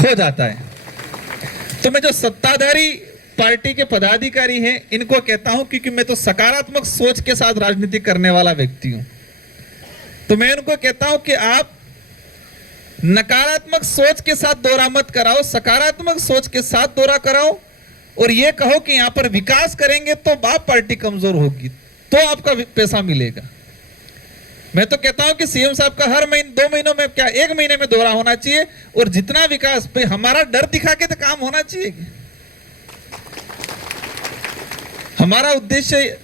हो जाता है। तो मैं जो सत्ताधारी पार्टी के पदाधिकारी हैं इनको कहता हूं, क्योंकि मैं तो सकारात्मक सोच के साथ राजनीति करने वाला व्यक्ति हूं, तो मैं उनको कहता हूं कि आप नकारात्मक सोच के साथ दौरा मत कराओ, सकारात्मक सोच के साथ दौरा कराओ और ये कहो कि यहां पर विकास करेंगे तो आप पार्टी कमजोर होगी तो आपका पैसा मिलेगा। मैं तो कहता हूं कि सीएम साहब का हर महीने 2 महीनों में क्या 1 महीने में दौरा होना चाहिए और जितना विकास पे हमारा डर दिखा के तो काम होना चाहिए। हमारा उद्देश्य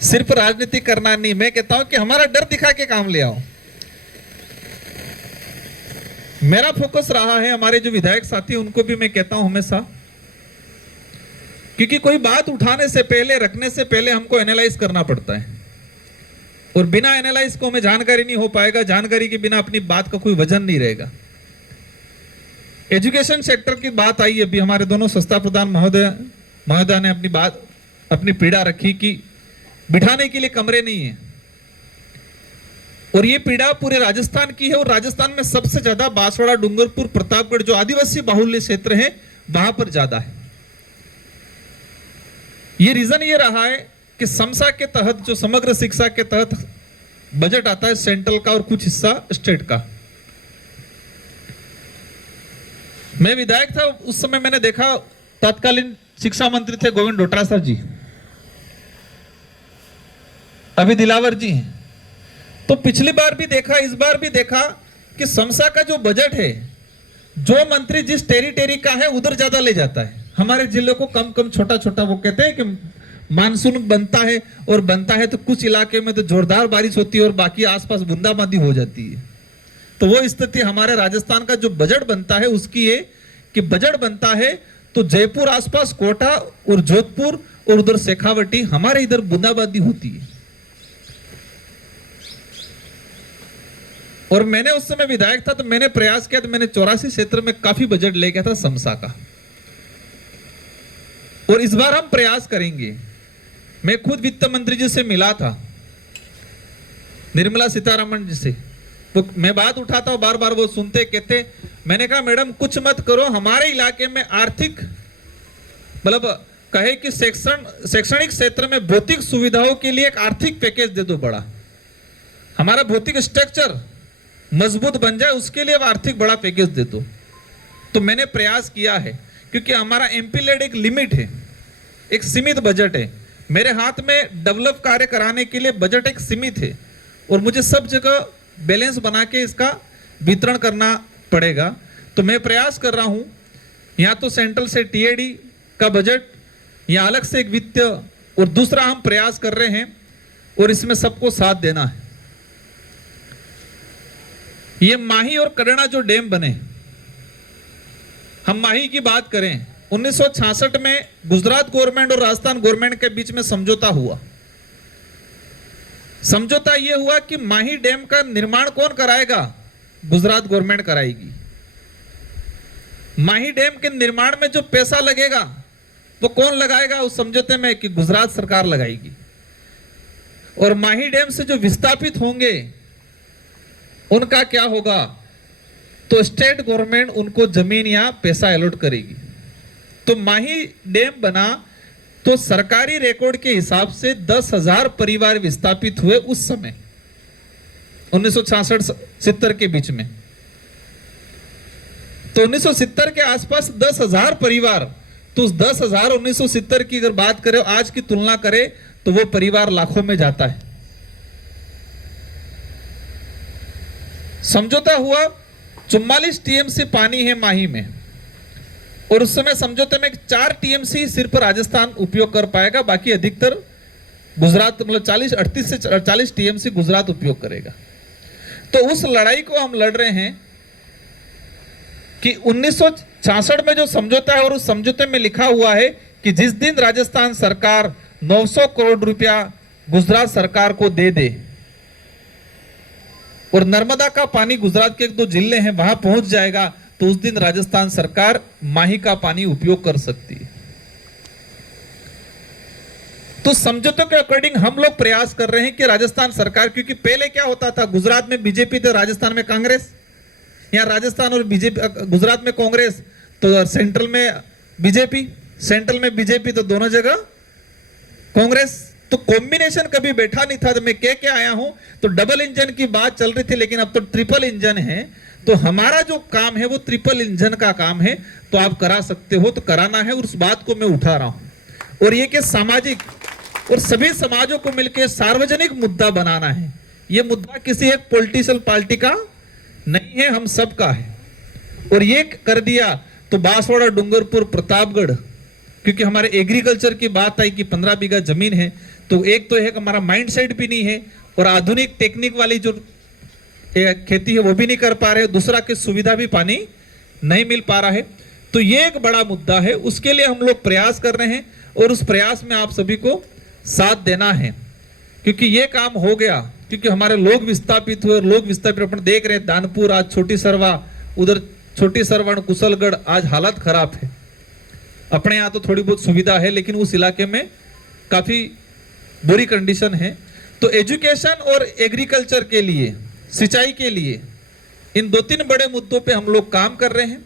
सिर्फ राजनीति करना नहीं, मैं कहता हूं कि हमारा डर दिखा के काम ले आओ। मेरा फोकस रहा है, हमारे जो विधायक साथी उनको भी मैं कहता हूं हमेशा, क्योंकि कोई बात उठाने से पहले रखने से पहले हमको एनालाइज करना पड़ता है और बिना एनालाइज को हमें जानकारी नहीं हो पाएगा, जानकारी के बिना अपनी बात का कोई वजन नहीं रहेगा। एजुकेशन सेक्टर की बात आई, अभी हमारे दोनों संस्था प्रधान महोदय ने अपनी पीड़ा रखी कि बिठाने के लिए कमरे नहीं है और ये पीड़ा पूरे राजस्थान की है और राजस्थान में सबसे ज्यादा बांसवाड़ा, डूंगरपुर, प्रतापगढ़ जो आदिवासी बाहुल्य क्षेत्र है वहां पर ज्यादा है। ये रीजन ये रहा है कि समसा के तहत जो समग्र शिक्षा के तहत बजट आता है सेंट्रल का और कुछ हिस्सा स्टेट का। मैं विधायक था उस समय, मैंने देखा तत्कालीन शिक्षा मंत्री थे गोविंद डोटासरा जी, अभी दिलावर जी हैं। तो पिछली बार भी देखा, इस बार भी देखा कि समसा का जो बजट है, जो मंत्री जिस टेरिटरी का है उधर ज्यादा ले जाता है, हमारे जिले को कम कम छोटा छोटा। वो कहते हैं कि मानसून बनता है और बनता है तो कुछ इलाके में तो जोरदार बारिश होती है और बाकी आसपास बूंदाबांदी हो जाती है। तो वो स्थिति हमारे राजस्थान का जो बजट बनता है उसकी है कि बजट बनता है तो जयपुर आसपास कोटा और जोधपुर और उधर शेखावटी, हमारे इधर बूंदाबांदी होती है। और मैंने उस समय विधायक था तो मैंने प्रयास किया, तो मैंने 84 क्षेत्र में काफी बजट ले गया था समसा का और इस बार हम प्रयास करेंगे। मैं खुद वित्त मंत्री जी से मिला था, निर्मला सीतारमण जी से, वो मैं बात उठाता हूं बार बार वो सुनते कहते, मैंने कहा मैडम कुछ मत करो, हमारे इलाके में आर्थिक मतलब कहे कि शैक्षणिक क्षेत्र में भौतिक सुविधाओं के लिए एक आर्थिक पैकेज दे दो बड़ा, हमारा भौतिक स्ट्रक्चर मजबूत बन जाए उसके लिए आर्थिक बड़ा पैकेज दे दो। तो मैंने प्रयास किया है क्योंकि हमारा एमपी लेड एक लिमिट है, एक सीमित बजट है, मेरे हाथ में डेवलप कार्य कराने के लिए बजट एक सीमित है और मुझे सब जगह बैलेंस बना के इसका वितरण करना पड़ेगा। तो मैं प्रयास कर रहा हूं, या तो सेंट्रल से टीएडी का बजट या अलग से एक वित्त, और दूसरा हम प्रयास कर रहे हैं और इसमें सबको साथ देना है। ये माही और कड़ना जो डैम बने, हम माही की बात करें, 1966 में गुजरात गवर्नमेंट और राजस्थान गवर्नमेंट के बीच में समझौता हुआ। समझौता यह हुआ कि माही डैम का निर्माण कौन कराएगा, गुजरात गवर्नमेंट कराएगी। माही डैम के निर्माण में जो पैसा लगेगा वो कौन लगाएगा उस समझौते में, कि गुजरात सरकार लगाएगी। और माही डैम से जो विस्थापित होंगे उनका क्या होगा, तो स्टेट गवर्नमेंट उनको जमीन या पैसा अलॉट करेगी। तो माही डैम बना तो सरकारी रिकॉर्ड के हिसाब से 10,000 परिवार विस्थापित हुए उस समय 1966-70 के बीच में। तो 1970 के आसपास 10,000 परिवार, तो उस 10,000 1970 की अगर बात करें आज की तुलना करें तो वो परिवार लाखों में जाता है। समझौता हुआ, 44 टीएमसी पानी है माही में और उस समय समझौते में 4 टीएमसी सिर्फ राजस्थान उपयोग कर पाएगा, बाकी अधिकतर गुजरात, मतलब 38 से 40 टीएमसी गुजरात उपयोग करेगा। तो उस लड़ाई को हम लड़ रहे हैं कि 1966 में जो समझौता है और उस समझौते में लिखा हुआ है कि जिस दिन राजस्थान सरकार 900 करोड़ रुपया गुजरात सरकार को दे दे और नर्मदा का पानी गुजरात के 1-2 जिले हैं वहां पहुंच जाएगा, तो उस दिन राजस्थान सरकार माही का पानी उपयोग कर सकती है। तो समझौते के अकॉर्डिंग हम लोग प्रयास कर रहे हैं कि राजस्थान सरकार, क्योंकि पहले क्या होता था, गुजरात में बीजेपी तो राजस्थान में कांग्रेस, यहाँ राजस्थान और बीजेपी, गुजरात में कांग्रेस तो सेंट्रल में बीजेपी, सेंट्रल में बीजेपी तो दोनों जगह कांग्रेस। तो कॉम्बिनेशन कभी बैठा नहीं था। जब मैं कह के आया हूं तो डबल इंजन की बात चल रही थी, लेकिन अब तो ट्रिपल इंजन है। तो हमारा जो काम है वो ट्रिपल इंजन का काम है। तो आप करा सकते हो तो कराना है, और उस बात को मैं उठा रहा हूं। और ये कि सामाजिक और सभी समाजों को मिलकर सार्वजनिक मुद्दा बनाना है। ये मुद्दा किसी एक पॉलिटिशियल पार्टी का नहीं है, हम सबका है। और ये कर दिया तो बांसवाड़ा, डूंगरपुर, प्रतापगढ़, क्योंकि हमारे एग्रीकल्चर की बात आई कि 15 बीघा जमीन है, तो एक तो है कि हमारा माइंड सेट भी नहीं है, और आधुनिक टेक्निक वाली जो खेती है वो भी नहीं कर पा रहे, दूसरा कि सुविधा भी पानी नहीं मिल पा रहा है। तो ये एक बड़ा मुद्दा है, उसके लिए हम लोग प्रयास कर रहे हैं, और उस प्रयास में आप सभी को साथ देना है। क्योंकि ये काम हो गया, क्योंकि हमारे लोग विस्थापित हुए, और लोग विस्थापित अपन देख रहे हैं, दानपुर, आज छोटी सरवा, उधर छोटी सरवण, कुशलगढ़, आज हालत खराब है। अपने यहाँ तो थोड़ी बहुत सुविधा है, लेकिन उस इलाके में काफी बुरी कंडीशन है। तो एजुकेशन और एग्रीकल्चर के लिए, सिंचाई के लिए, इन 2-3 बड़े मुद्दों पे हम लोग काम कर रहे हैं।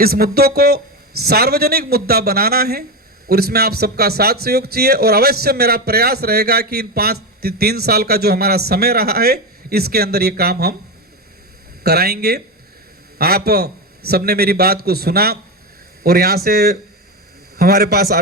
इस मुद्दों को सार्वजनिक मुद्दा बनाना है, और इसमें आप सबका साथ सहयोग चाहिए। और अवश्य मेरा प्रयास रहेगा कि इन 3 साल का जो हमारा समय रहा है, इसके अंदर ये काम हम कराएंगे। आप सबने मेरी बात को सुना, और यहाँ से हमारे पास